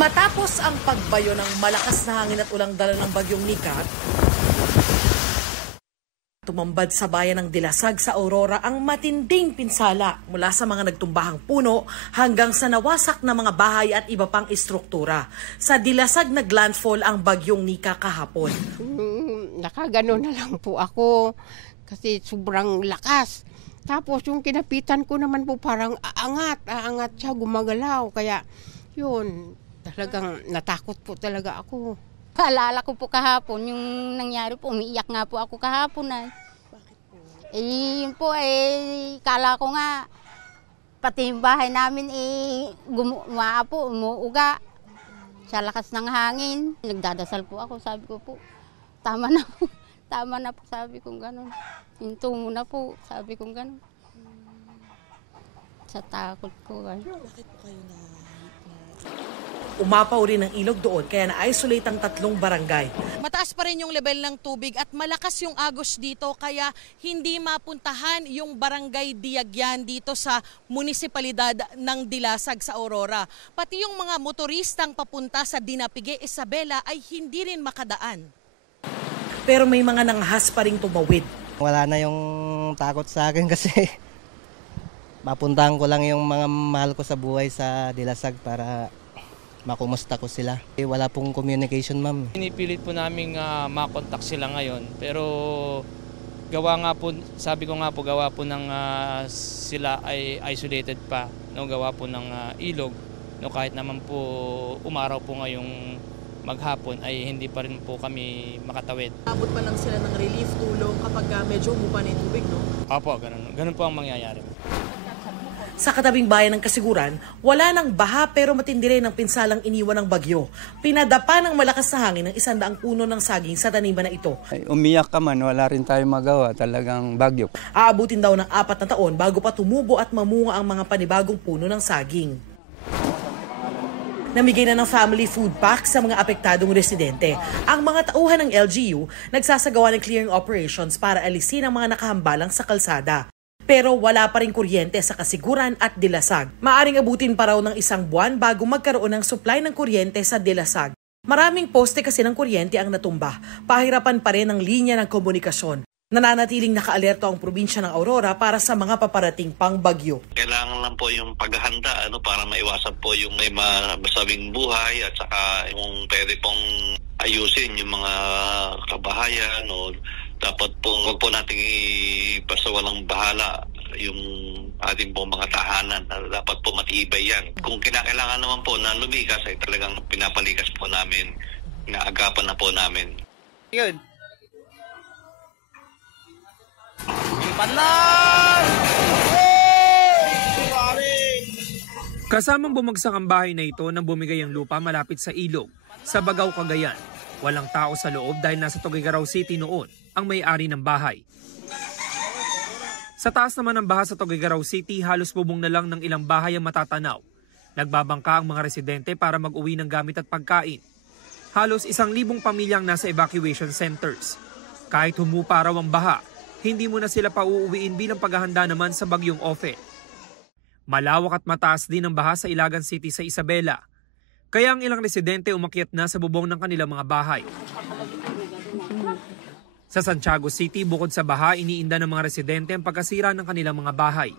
Matapos ang pagbayo ng malakas na hangin at ulang dala ng bagyong Nikat, tumambad sa bayan ng Dilasag sa Aurora ang matinding pinsala mula sa mga nagtumbahang puno hanggang sa nawasak na mga bahay at iba pang istruktura. Sa Dilasag naglandfall ang bagyong Nika kahapon. Nakagano na lang po ako kasi sobrang lakas. Tapos yung kinapitan ko naman po parang aangat siya, gumagalaw. Kaya yun, talagang natakot po talaga ako. Alala ko po kahapon, yung nangyari po, umiiyak nga po ako kahapon ay. Bakit po? Yun po kala ko nga, pati yung bahay namin umuuga sa lakas ng hangin. Nagdadasal po ako, sabi ko po, tama na po, sabi kong gano'n. Hinto mo na po, sabi kong gano'n. Sa takot ko. Bakit po kayo na? Umapaw rin ang ilog doon kaya na-isolate ang 3 barangay. Mataas pa rin yung level ng tubig at malakas yung agos dito kaya hindi mapuntahan yung barangay Diagyan dito sa munisipalidad ng Dilasag sa Aurora. Pati yung mga motoristang papunta sa Dinapigue, Isabela ay hindi rin makadaan. Pero may mga nanghas pa rin tumawid. Wala na yung takot sa akin kasi mapuntahan ko lang yung mga mahal ko sa buhay sa Dilasag para makumusta ko sila. Wala pong communication, ma'am. Pinipilit po namin makontak sila ngayon pero gawa nga po, sabi ko nga po, gawa po ng sila ay isolated pa, no, gawa po ng ilog, no, kahit naman po umaraw po ngayong maghapon ay hindi pa rin po kami makatawid. Abot pa lang sila ng relief tulong kapag medyo umupa na yung tubig, no? Opo, ganun po ang mangyayari. Sa katabing bayan ng Kasiguran, wala nang baha pero matindi rin ang pinsalang iniwan ng bagyo. Pinadapa ng malakas na hangin ng 100 puno ng saging sa taniman na ito. Ay, umiyak ka man, wala rin tayo magawa, talagang bagyo. Aabutin daw ng 4 na taon bago pa tumubo at mamunga ang mga panibagong puno ng saging. Namigay na ng family food pack sa mga apektadong residente. Ang mga tauhan ng LGU nagsasagawa ng clearing operations para alisin ang mga nakahambalang sa kalsada. Pero wala pa rin kuryente sa Kasiguran at Dilasag. Maaring abutin pa raw ng 1 buwan bago magkaroon ng supply ng kuryente sa Dilasag. Maraming poste kasi ng kuryente ang natumba. Pahirapan pa rin ang linya ng komunikasyon. Nananatiling nakaalerto ang probinsya ng Aurora para sa mga paparating pang bagyo. Kailangan lang po yung paghahanda para maiwasan po yung may masabing buhay at saka yung pwede pong ayusin yung mga kabahayan. Dapat po wag po natin basta walang bahala yung ating po mga tahanan. Dapat po matibay yan. Kung kinakailangan naman po na lumikas ay talagang pinapalikas po namin, inaagapan na po namin. Yun. Kasamang bumagsak ang bahay na ito nang bumigay ang lupa malapit sa ilog, sa Bagaw, Cagayan. Walang tao sa loob dahil nasa Tuguegarao City noon ang may-ari ng bahay. Sa taas naman ng baha sa Tuguegarao City, halos bubong na lang ng ilang bahay ang matatanaw. Nagbabangka ang mga residente para mag-uwi ng gamit at pagkain. Halos 1,000 pamilyang nasa evacuation centers. Kahit humupa raw ang baha, hindi mo na sila pauuwiin bilang paghahanda naman sa bagyong Ophel. Malawak at mataas din ang baha sa Ilagan City sa Isabela. Kaya ang ilang residente umakyat na sa bubong ng kanilang mga bahay. Sa Santiago City, bukod sa baha, iniinda ng mga residente ang pagkasira ng kanilang mga bahay.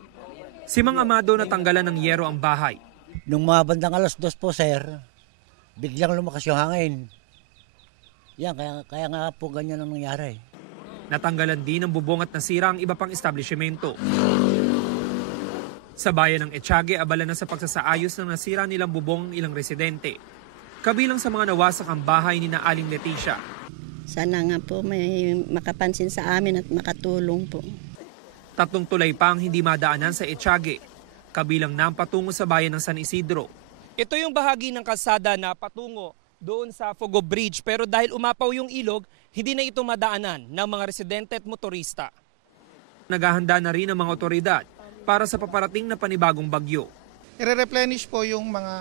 Si Mang Amado natanggalan ng yero ang bahay. Nung mga bandang 2:00 po, sir, biglang lumakas yung hangin. Yan, kaya nga po ganyan ang nangyari. Natanggalan din ng bubong at nasira ang iba pang establishmento. Sa bayan ng Etiague, abala na sa pagsasaayos ng nasira nilang bubong ng ilang residente. Kabilang sa mga nawasak ang bahay ni na Aling Leticia. Sana nga po may makapansin sa amin at makatulong po. 3 tulay pa ang hindi madaanan sa Etiague, kabilang na ang patungo sa bayan ng San Isidro. Ito yung bahagi ng kalsada na patungo doon sa Fogo Bridge, pero dahil umapaw yung ilog, hindi na ito madaanan ng mga residente at motorista. Naghahanda na rin ang mga otoridad para sa paparating na panibagong bagyo. I-replenish po yung mga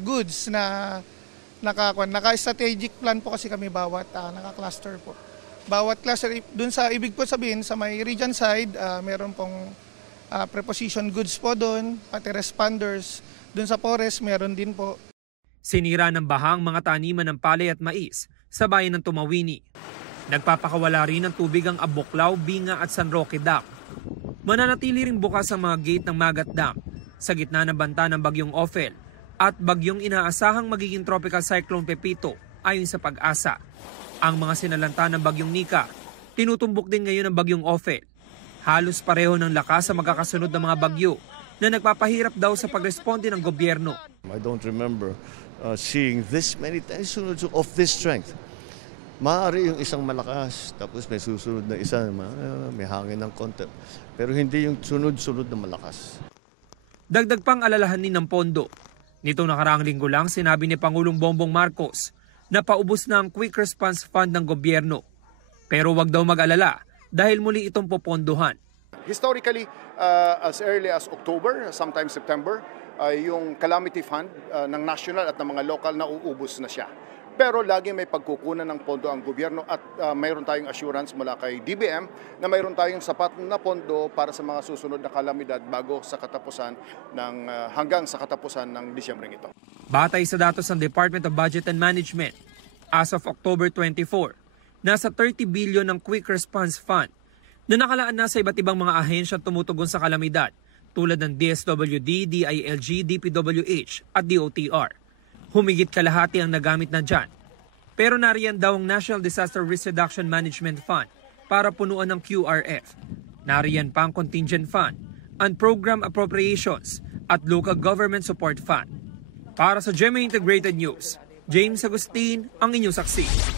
goods na naka-strategic plan po kasi kami bawat naka-cluster po. Bawat cluster, dun sa ibig po sabihin sa may region side, meron pong preposition goods po doon, pati responders. Dun sa forest, meron din po. Sinira ng bahang mga taniman ng palay at mais sa bayan ng Tumawini. Nagpapakawala rin ng tubig ang Abuklaw, Binga at San Roque Dam. Mananatili ring bukas ang mga gate ng Magat Dam sa gitna ng banta ng Bagyong Ophel at bagyong inaasahang magiging tropical cyclone Pepito ayon sa Pag-asa. Ang mga sinalanta ng Bagyong Nika, tinutumbok din ngayon ng Bagyong Ophel. Halos pareho ng lakas sa magkakasunod ng mga bagyo na nagpapahirap daw sa pagresponde ng gobyerno. I don't remember seeing this many times of this strength. Maaari yung isang malakas, tapos may susunod na isa, may hangin ng konti. Pero hindi yung sunod-sunod na malakas. Dagdag pang alalahanin ng pondo. Nitong nakaraang linggo lang sinabi ni Pangulong Bongbong Marcos na paubos na ang Quick Response Fund ng gobyerno. Pero wag daw mag-alala dahil muli itong popondohan. Historically, as early as October, sometimes September, yung calamity fund ng national at ng mga local na uubos na siya. Pero lagi may pagkukunan ng pondo ang gobyerno at mayroon tayong assurance mula kay DBM na mayroon tayong sapat na pondo para sa mga susunod na kalamidad bago sa katapusan hanggang sa katapusan ng Disyembre ito. Batay sa datos ng Department of Budget and Management, as of October 24, nasa 30 billion ng Quick Response Fund na nakalaan na sa iba't ibang mga ahensya tumutugon sa kalamidad tulad ng DSWD, DILG, DPWH at DOTR. Humigit kalahati ang nagamit na dyan. Pero nariyan daw ang National Disaster Risk Reduction Management Fund para punuan ng QRF. Nariyan pa ang Contingent Fund, ang Program Appropriations at Local Government Support Fund. Para sa GMA Integrated News, James Agustin ang inyong saksi.